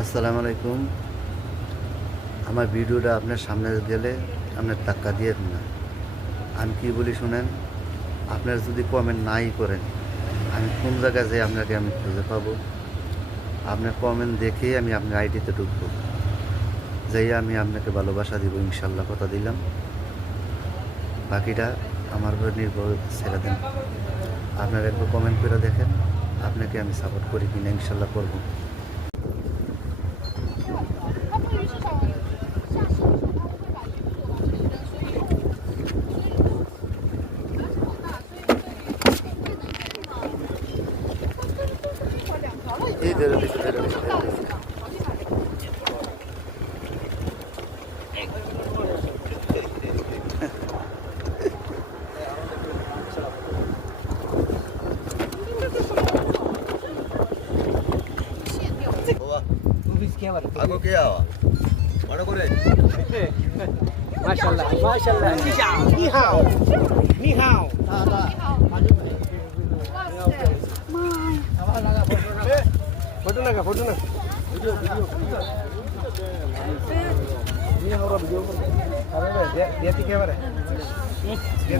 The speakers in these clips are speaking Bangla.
আসসালামু আলাইকুম। আমার ভিডিওটা আপনার সামনে গেলে আপনার ধাক্কা দিয়ে না। আমি কি বলি শুনেন, আপনার যদি কমেন্ট নাই করেন, আমি কোন জায়গায় যাই আপনাকে আমি খুঁজে পাবো? আপনার কমেন্ট দেখেই আমি আপনার আইডিতে ঢুকবো, যাই আমি আপনাকে ভালোবাসা দিব, ইনশাল্লাহ কথা দিলাম। বাকিটা আমার উপর নির্ভর ছেড়ে দেন। আপনারা একবার কমেন্ট করে দেখেন, আপনাকে আমি সাপোর্ট করি কিনা, ইনশাল্লাহ করবো। এই ধরে দিচ্ছি, ধরে দিচ্ছি, ধরে দিচ্ছি। আগো কে আওয়া বড় করে মাশাআল্লাহ মাশাআল্লাহ নি হাও নি হাও फोटो लगा फोटो ना वीडियो वीडियो ये हमारा वीडियो अरे देती कैमरा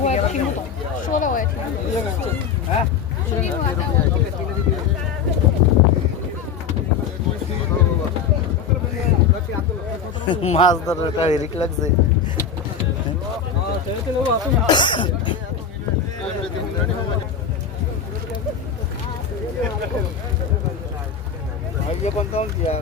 我也听不懂，说的我也听不懂。हां是另外带我。 মাছ ধরার কাহিনী লাগছে। ये कौन कौन किया